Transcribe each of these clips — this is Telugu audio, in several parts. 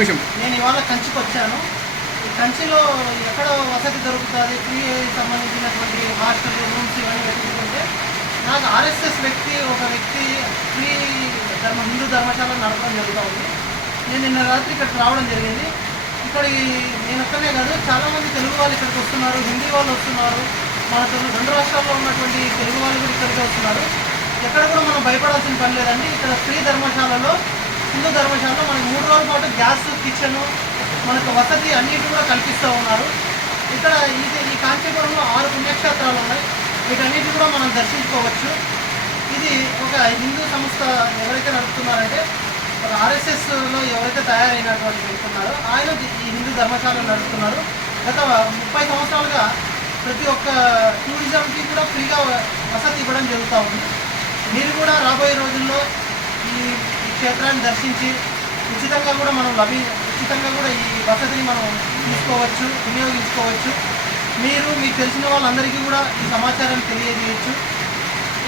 నిమిషం. నేను ఇవాళ కంచికి వచ్చాను. ఈ కంచిలో ఎక్కడ వసతి దొరుకుతుంది, ఫ్రీ సంబంధించినటువంటి హాస్టల్ రూమ్స్ ఇవన్నీ వెతుకుంటే నాకు ఆర్ఎస్ఎస్ ఒక వ్యక్తి ఫ్రీ హిందూ ధర్మశాల నడపడం జరుగుతూ ఉంది. నేను నిన్న రాత్రి ఇక్కడికి రావడం జరిగింది. ఇక్కడ నేను ఒక్కనే కాదు, చాలామంది తెలుగు వాళ్ళు ఇక్కడికి వస్తున్నారు, హిందీ వాళ్ళు వస్తున్నారు, మన రెండు రాష్ట్రాల్లో ఉన్నటువంటి తెలుగు వాళ్ళు కూడా ఇక్కడికి వస్తున్నారు. ఎక్కడ కూడా మనం భయపడాల్సిన పని లేదండి. ఇక్కడ ఫ్రీ ధర్మశాలలో, హిందూ ధర్మశాలలో మనకి 3 రోజుల పాటు గ్యాస్, కిచెను, మనకు వసతి అన్నిటి కూడా కల్పిస్తూ ఉన్నారు. ఇక్కడ ఈ కాంచీపురంలో 6 పుణ్యక్షేత్రాలు ఉన్నాయి. వీటన్నిటి కూడా మనం దర్శించుకోవచ్చు. ఇది ఒక హిందూ సంస్థ ఎవరైతే నడుపుతున్నారంటే ఒక ఆర్ఎస్ఎస్లో ఎవరైతే తయారైనటువంటి వ్యక్తున్నారో ఆయన ఈ హిందూ ధర్మశాలను నడుపుతున్నారు. గత 30 సంవత్సరాలుగా ప్రతి ఒక్క టూరిజంకి కూడా ఫ్రీగా వసతి ఇవ్వడం జరుగుతూ ఉంది. మీరు కూడా రాబోయే రోజుల్లో ఈ క్షేత్రాన్ని దర్శించి ఉచితంగా కూడా ఈ వసతిని మనం తీసుకోవచ్చు, వినియోగించుకోవచ్చు. మీకు తెలిసిన వాళ్ళందరికీ కూడా ఈ సమాచారాన్ని తెలియజేయచ్చు.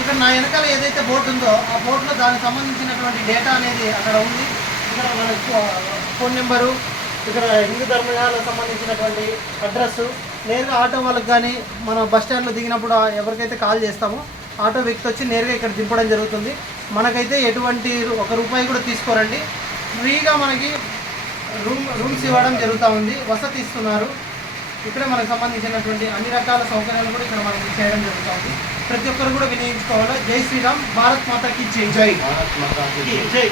ఇక్కడ నా వెనకాల ఏదైతే బోర్డు ఉందో ఆ బోర్డులో దానికి సంబంధించినటువంటి డేటా అనేది అక్కడ ఉంది. ఇక్కడ మన ఫోన్ నెంబరు, ఇక్కడ హిందూ ధర్మశాలకు సంబంధించినటువంటి అడ్రస్సు, నేరుగా ఆటో వాళ్ళకి కానీ మన బస్ స్టాండ్లో దిగినప్పుడు ఎవరికైతే కాల్ చేస్తామో ఆటో వ్యక్తి వచ్చి నేరుగా ఇక్కడ దింపడం జరుగుతుంది. మనకైతే ఎటువంటి ₹1 కూడా తీసుకోరండి. ఫ్రీగా మనకి రూమ్స్ ఇవ్వడం జరుగుతూ ఉంది, వసతి ఇస్తున్నారు. ఇక్కడ మనకు సంబంధించినటువంటి అన్ని రకాల సౌకర్యాలు కూడా ఇక్కడ మనకి చేయడం జరుగుతుంది. ప్రతి ఒక్కరు కూడా వినియోగించుకోవాలి. జై శ్రీరామ్, భారత్ మాతాకి జై. భారత్ మాతాకి జై. జై.